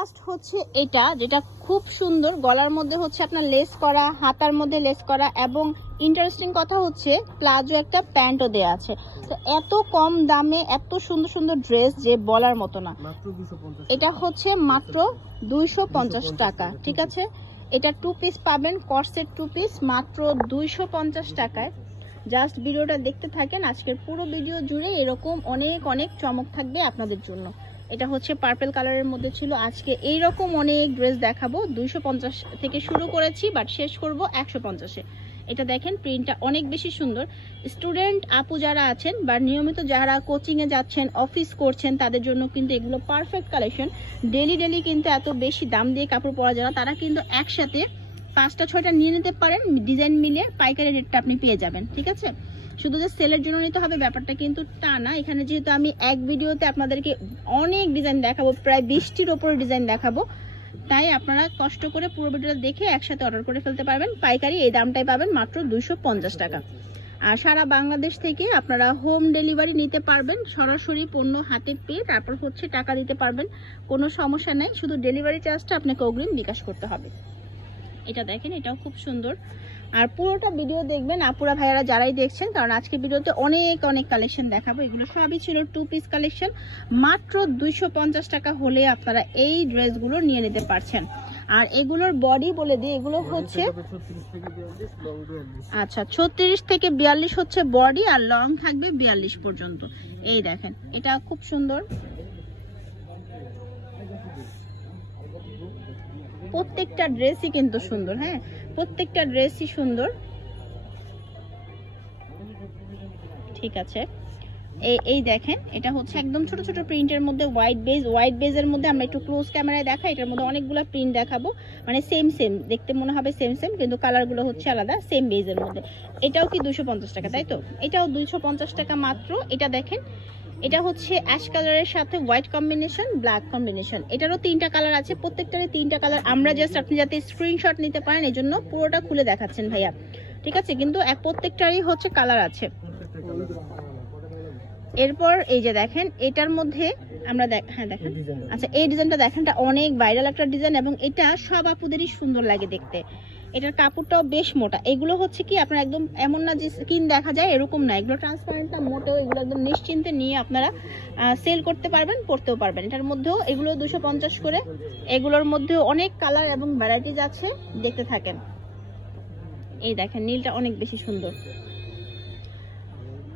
First হচ্ছে এটা, যেটা খুব সুন্দর, গলার মধ্যে হচ্ছে আপনার লেস করা, হাতার মধ্যে লেস করা, এবং ইন্টারেস্টিং কথা হচ্ছে প্লাজো একটা প্যান্টও দেয়া আছে। তো এত কম দামে এত সুন্দর সুন্দর ড্রেস যে বলার মতো না। এটা হচ্ছে মাত্র 250 টাকা, ঠিক আছে। এটা 2 পিস পাবেন, কর্সেট 2 পিস মাত্র 250 টাকায়। জাস্ট ভিডিওটা দেখতে থাকেন, আজকের পুরো ভিডিও জুড়ে এরকম অনেক অনেক চমক থাকবে আপনাদের জন্য। এটা হচ্ছে পার্পল কালারের মধ্যে ছিল, আজকে এইরকম অনেক ড্রেস দেখাবো। 250 থেকে শুরু করেছি, বাট শেষ করব 150-এ। এটা দেখেন, প্রিন্টটা অনেক বেশি সুন্দর। স্টুডেন্ট আপু যারা আছেন বা নিয়মিত যারা কোচিংয়ে যাচ্ছেন, অফিস করছেন, তাদের জন্য কিন্তু এগুলো পারফেক্ট কালেকশন। ডেলি কিন্তু এত বেশি দাম দিয়ে কাপড় পরা যারা, তারা কিন্তু একসাথে 5টা-6টা নিয়ে নিতে পারেন, ডিজাইন মিলে পাইকারি রেটটা আপনি পেয়ে যাবেন, ঠিক আছে। শুধু যে সেলের জন্য নিতে হবে ব্যাপারটা কিন্তু তা না। এখানে যেহেতু আমি এক ভিডিওতে আপনাদেরকে অনেক ডিজাইন দেখাবো, প্রায় 20টির ওপরে ডিজাইন দেখাবো, তাই আপনারা কষ্ট করে পুরো ভিডিওটা দেখে একসাথে অর্ডার করে ফেলতে পারবেন। পাইকারি এই দামটাই পাবেন, মাত্র 250 টাকা। আর সারা বাংলাদেশ থেকে আপনারা হোম ডেলিভারি নিতে পারবেন, সরাসরি পণ্য হাতে পেয়ে তারপর হচ্ছে টাকা দিতে পারবেন, কোনো সমস্যা নাই। শুধু ডেলিভারি চার্জটা আপনাকে অগ্রিম বিকাশ করতে হবে। এটা দেখেন, এটাও খুব সুন্দর। আর পুরোটা ভিডিও দেখবেন আপুরা ভাইয়ারা যারাই দেখছেন, কারণ আজকে ভিডিওতে অনেক অনেক কালেকশন দেখাবো। এগুলো সবই ছিল 2 পিস কালেকশন, মাত্র 250 টাকা হলে আপনারা এই ড্রেসগুলো নিয়ে নিতে পারছেন। আর এগুলোর বডি বলে দিই, এগুলো হচ্ছে আচ্ছা 36 থেকে 42 হচ্ছে বডি, আর লং থাকবে 42 পর্যন্ত। এই দেখেন, এটা খুব সুন্দর। প্রত্যেকটা ড্রেসই কিন্তু সুন্দর, হ্যাঁ প্রত্যেকটা ড্রেসই সুন্দর, ঠিক আছে। এই দেখেন, এটা হচ্ছে একদম ছোট ছোট প্রিন্টের মধ্যে হোয়াইট বেজের মধ্যে। আমরা একটু ক্লোজ ক্যামেরায় দেখাই, এটার মধ্যে অনেকগুলো প্রিন্ট দেখাবো, মানে সেম দেখতে মনে হবে সেম কিন্তু কালারগুলো হচ্ছে আলাদা, সেম বেজের মধ্যে। এটাও কি 250 টাকা, তাই তো? এটাও 250 টাকা মাত্র। এটা দেখেন, এটা হচ্ছে অ্যাশ কালারের সাথে হোয়াইট কম্বিনেশন, ব্ল্যাক কম্বিনেশন। এটারও 3টা কালার আছে, প্রত্যেকটারই 3টা কালার। আমরা জাস্ট আপনি যাতে স্ক্রিনশট নিতে পারেন এই জন্য পুরোটা খুলে দেখাচ্ছেন ভাইয়া, ঠিক আছে। কিন্তু প্রত্যেকটারই হচ্ছে কালার আছে। এরপর এই যে দেখেন, এটার মধ্যে আমরা হ্যাঁ দেখেন, আচ্ছা এই ডিজাইনটা দেখেন, এটা অনেক ভাইরাল একটা ডিজাইন, এবং এটা সব আপুদেরই সুন্দর লাগে দেখতে। এটার কাপড়টাও বেশ মোটা। এগুলো হচ্ছে কি আপনার একদম এমন না যে স্কিন দেখা যায়, এরকম না, এগুলো ট্রান্সপারেন্টটা মোটেও। এগুলো একদম নিশ্চিন্তে নিয়ে আপনারা সেল করতে পারবেন, পরতেও পারবেন। এটার মধ্যেও এগুলো 250 করে। এগুলোর মধ্যেও অনেক কালার এবং ভ্যারাইটিস আছে, দেখতে থাকেন। এই দেখেন, নীলটা অনেক বেশি সুন্দর।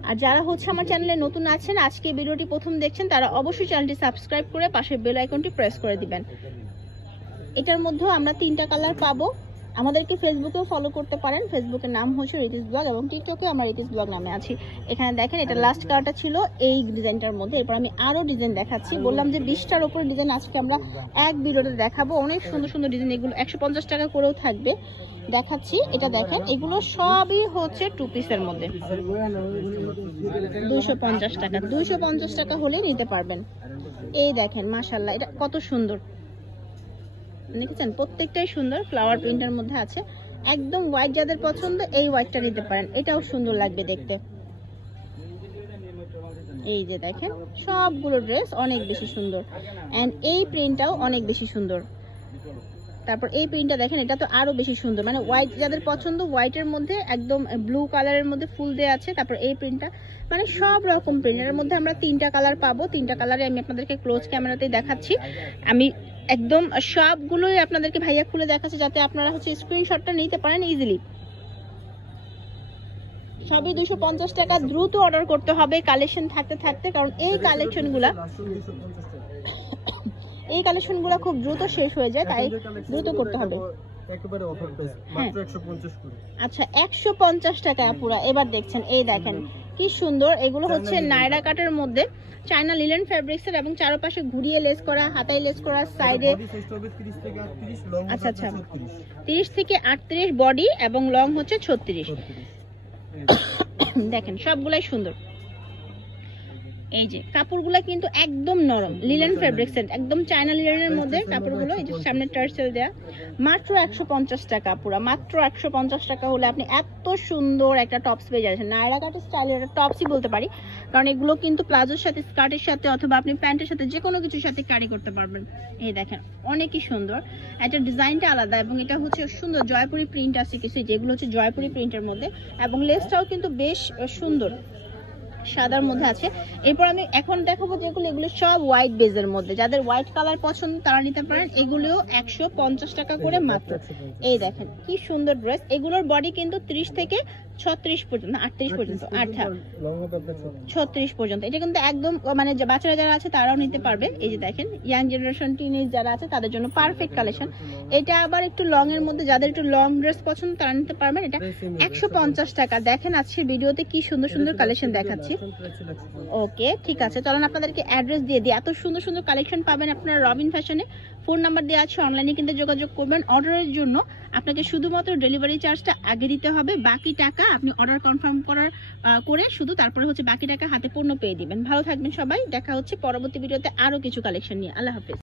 আর যারা হচ্ছে আমার চ্যানেলে নতুন আছেন, আজকে ভিডিওটি প্রথম দেখছেন, তারা অবশ্যই চ্যানেলটি সাবস্ক্রাইব করে পাশের বেল আইকনটি প্রেস করে দিবেন। এটার মধ্যেও আমরা 3টা কালার পাবো। আমাদেরকে ফেসবুকেও ফলো করতে পারেন, ফেসবুকের নাম হচ্ছে রিতিস ব্লগ, এবং টিকটকে আমরা রিতিস ব্লগ নামে আছি। এখানে দেখেন, এটা লাস্ট কালারটা ছিল এই ডিজাইনটার মধ্যে। এরপর আমি আরো ডিজাইন দেখাচ্ছি, বললাম যে 20টার উপর ডিজাইন আজকে আমরা এক ভিডিওতে দেখাবো। অনেক সুন্দর সুন্দর ডিজাইন, এগুলো 150 টাকা করেও থাকবে, দেখাচ্ছি। এটা দেখেন, এগুলো সবই হচ্ছে 2 পিসের মধ্যে, 250 টাকা। 250 টাকা হলে নিতে পারবেন। এই দেখেন, মাশাআল্লাহ, এটা কত সুন্দর দেখেছেন, প্রত্যেকটাই সুন্দর। ফ্লাওয়ার প্রিন্টের মধ্যে আছে, একদম হোয়াইট। যাদের পছন্দ এই হোয়াইটটা নিতে পারেন, এটাও সুন্দর লাগবে দেখতে। এই যে দেখেন, সবগুলো ড্রেস অনেক বেশি সুন্দর, এন্ড এই প্রিন্টটাও অনেক বেশি সুন্দর। তারপর এই প্রিন্টটা দেখেন, এটা তো আরো বেশি সুন্দর, মানে হোয়াইট যাদের পছন্দ, হোয়াইটের মধ্যে একদম ব্লু কালারের মধ্যে ফুল দেওয়া আছে। তারপর এই প্রিন্টটা, মানে সব রকম প্রিন্টের মধ্যে আমরা 3টা কালার পাবো। 3টা কালারে আমি আপনাদেরকে ক্লোজ ক্যামেরাতে দেখাচ্ছি। আমি একদম সবগুলোই আপনাদেরকে ভাইয়া খুলে দেখাচ্ছি, যাতে আপনারা হচ্ছে স্ক্রিনশটটা নিতে পারেন ইজিলি। সবই 250 টাকা। দ্রুত অর্ডার করতে হবে কালেকশন থাকতে থাকতে, কারণ এই কালেকশনগুলো খুব দ্রুত শেষ হয়ে যায়, তাই দ্রুত করতে হবে। আচ্ছা 150 টাকা পুরা। এবার দেখছেন, এই দেখেন কি সুন্দর। এগুলো হচ্ছে নায়রা কাটের মধ্যে, চায়না লিলেন ফেব্রিক্সের, এবং চারপাশে ঘুরিয়ে লেস করা, হাতায় লেস করা, সাইডে আচ্ছা 30 থেকে 38 বডি, এবং লং হচ্ছে 36। দেখেন সবগুলাই সুন্দর। এই যে কাপড়গুলো কিন্তু একদম নরম, লিলেন ফেব্রিক্স, একদম চায়না লিলেনের মধ্যে কাপড়গুলো। এই যে সামনে টার্সেল দেয়া, মাত্র 150 টাকা, পুরো মাত্র 150 টাকা হলে আপনি এত সুন্দর একটা টপস পেয়ে যাচ্ছেন। নায়রা কাট স্টাইলের একটা টপসই বলতে পারি, কারণ এগুলো কিন্তু প্লাজোর সাথে, স্কার্টের সাথে অথবা আপনি প্যান্টের সাথে যে কোনো কিছুর সাথে ক্যারি করতে পারবেন। এই দেখেন অনেকই সুন্দর, এটা ডিজাইনটা আলাদা এবং এটা হচ্ছে সুন্দর জয়পুরি প্রিন্ট আছে কিছু, যেগুলো হচ্ছে জয়পুরি প্রিন্টের মধ্যে, এবং লেসটাও কিন্তু বেশ সুন্দর সাদার মধ্যে আছে। এরপর আমি এখন দেখাবো যেগুলো, এগুলো সব হোয়াইট বেজের মধ্যে, যাদের হোয়াইট কালার পছন্দ তারা নিতে পারেন। এগুলো 150 টাকা করে মাত্র। এই দেখেন কি সুন্দর ড্রেস, এগুলোর বডি কিন্তু 30 থেকে 36 পর্যন্ত, 38 পর্যন্ত, 36 পর্যন্ত। এটা কিন্তু একদম মানে বাচ্চারা যারা আছে তারাও নিতে পারবে। এই যে দেখেন ইয়াং জেনারেশন টিনেজ যারা আছে তাদের জন্য পারফেক্ট কালেকশন। এটা আবার একটু লং এর মধ্যে, যাদের একটু লং ড্রেস পছন্দ তারা নিতে পারবেন। এটা 150 টাকা। দেখেন আজকের ভিডিওতে কি সুন্দর সুন্দর কালেকশন দেখাচ্ছি। ওকে ঠিক আছে, চলেন আপনাদেরকে অ্যাড্রেস দিয়ে দিই। এত সুন্দর সুন্দর কালেকশন পাবেন আপনারা রবিন ফ্যাশনে। ফোন নাম্বার দেওয়া আছে, অনলাইনে কিন্তু যোগাযোগ করবেন। অর্ডারের জন্য আপনাকে শুধুমাত্র ডেলিভারি চার্জটা আগে দিতে হবে, বাকি টাকা আপনি অর্ডার কনফার্ম করে শুধু তারপরে হচ্ছে বাকি টাকা হাতে পণ্য পেয়ে দিবেন। ভালো থাকবেন সবাই, দেখা হচ্ছে পরবর্তী ভিডিওতে আরো কিছু কালেকশন নিয়ে। আল্লাহ হাফেজ।